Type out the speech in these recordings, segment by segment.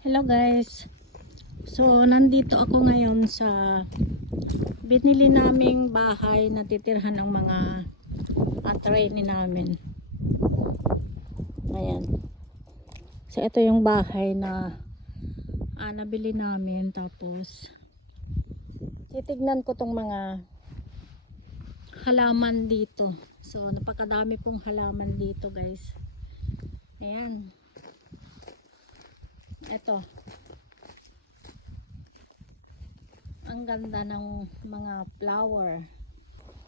Hello guys. So nandito ako ngayon sa binili naming bahay na titirhan ng mga trainee namin. Ayan. So ito yung bahay na ah, nabili namin tapos titignan ko tong mga halaman dito. So napakadami pong halaman dito guys. Ayan. Ito. Ang ganda ng mga flower.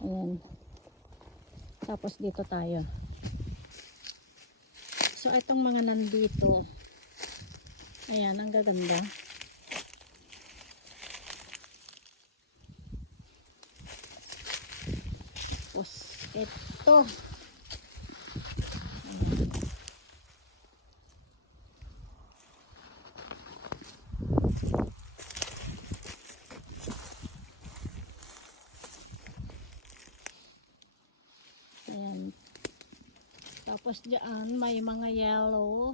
Ayan. Tapos dito tayo. So, itong mga nandito. Ayan, ang gaganda. Tapos, ito. Ayan. Tapos diyan may mga yellow.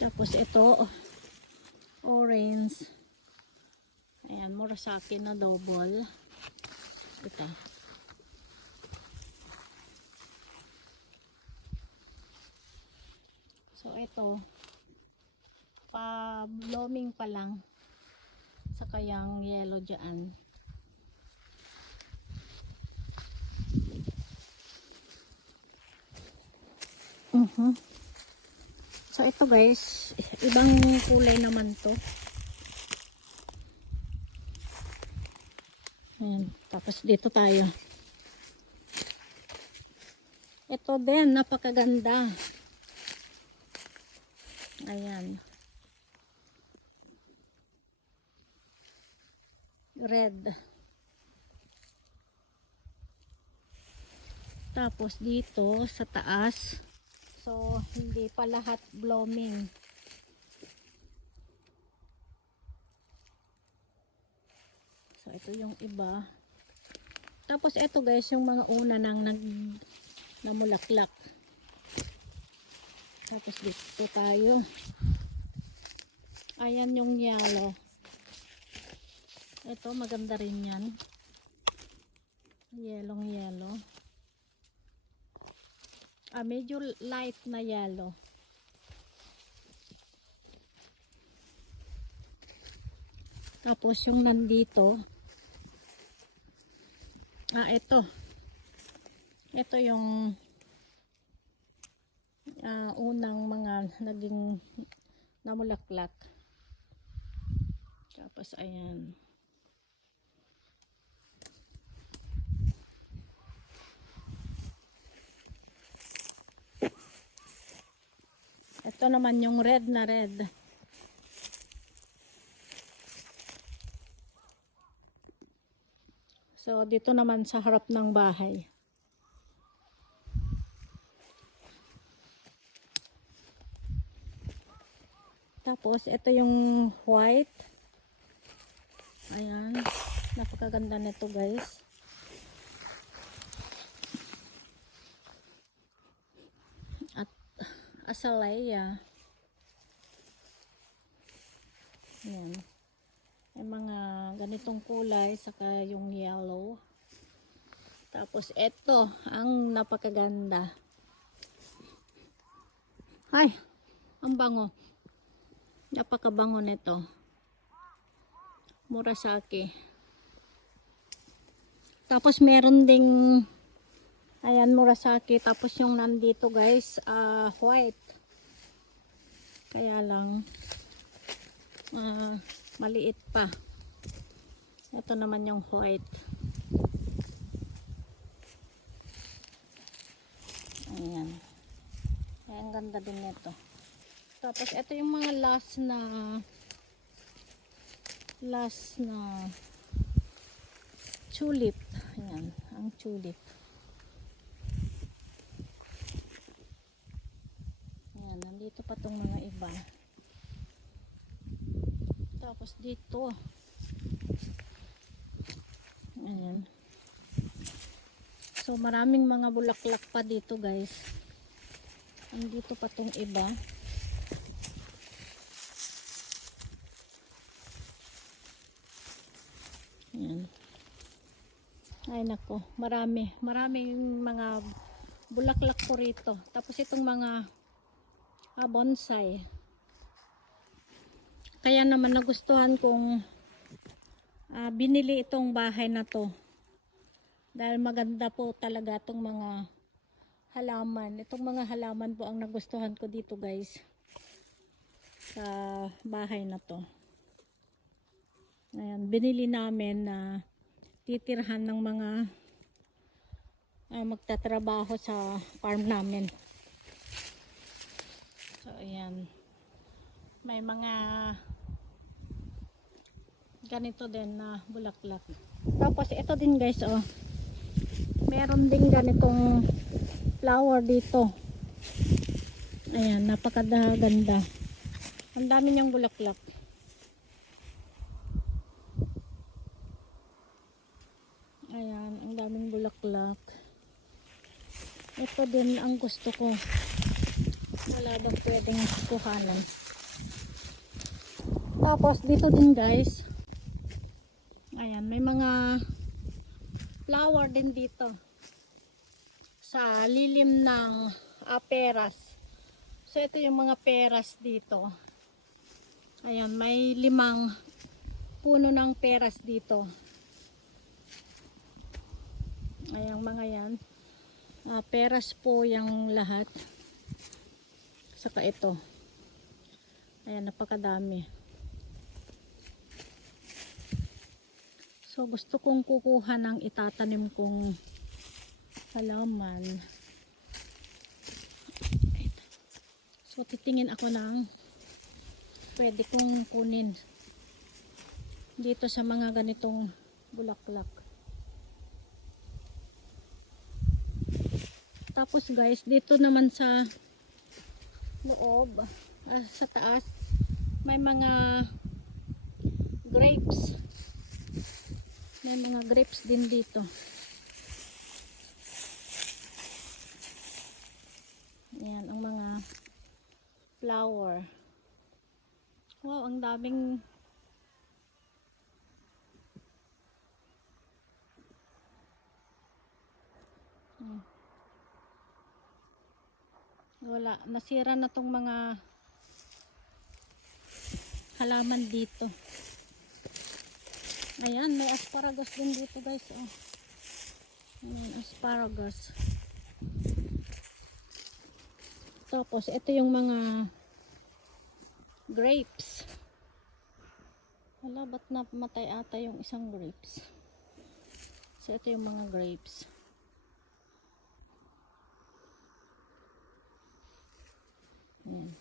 Tapos ito orange. Ayan, murasaki na double. Ito. So ito pa blooming pa lang sa kayang yellow diyan. Mhm. So ito guys, ibang kulay naman to. Ayan, tapos dito tayo. Ito din, napakaganda. Ayan. Red. Tapos dito sa taas, So, hindi pa lahat blooming. So, ito yung iba. Tapos, ito guys, yung mga una nang nag namulaklak. Tapos, dito tayo. Ayan yung yellow. Ito, maganda rin yan. Yellow, yellow. Ah, medyo light na yellow. Tapos yung nandito, ah, ito. Ito yung ah, unang mga naging namulaklak. Tapos ayan. Ito naman yung red na red. So, dito naman sa harap ng bahay. Tapos, ito yung white. Ayan. Napakaganda nito guys. Asalaya. Ayan. May mga ganitong kulay, saka yung yellow. Tapos ito, ang napakaganda. Ay, ang bango. Napakabango nito. Murasaki. Tapos meron ding ayan murasaki tapos yung nandito guys ah white. Kaya lang ah, maliit pa. Ito naman yung white. Ayan. Ay, ang ganda din nito. Tapos ito yung mga last na last na tulip. Ayan, ang tulip. Ayan, nandito pa tong mga iba. Tapos dito. Ayan. So maraming mga bulaklak pa dito guys. Andito pa tong iba. Yan. Ay nako, marami. Marami yung mga bulaklak ko rito. Tapos itong mga ah, bonsai. Kaya naman nagustuhan kong ah, binili itong bahay na to. Dahil maganda po talaga itong mga halaman. Itong mga halaman po ang nagustuhan ko dito guys. Sa bahay na to. Ayan, binili namin na titirhan ng mga ah, magtatrabaho sa farm namin. So, ayan. May mga ganito din na bulaklak. Tapos, ito din guys, oh. Meron din ganitong flower dito. Ayan, napakaganda. Ang dami niyang bulaklak. Ayan, ang daming bulaklak. Ito din ang gusto ko. Wala daw pwedeng kuhanan. Tapos dito din guys. Ayan, may mga flower din dito. Sa lilim ng ah, peras. So ito yung mga peras dito. Ayan, may limang puno ng peras dito. Ayan mga yan. Ah, peras po yung lahat. Saka ito. Ayan, napakadami. So, gusto kong kukuha ng itatanim kong halaman. So, titingin ako ng pwede kong kunin dito sa mga ganitong bulaklak. Tapos guys, dito naman sa loob, ah, sa taas, may mga grapes. May mga grapes din dito. Ayan, ang mga flower. Wow, ang daming Hmm. Wala, nasira na tong mga halaman dito. Ayan, may asparagus din dito guys. Oh. Ayan, asparagus. Tapos, ito yung mga grapes. Wala, ba't namatay ata yung isang grapes? So, ito yung mga grapes. 嗯。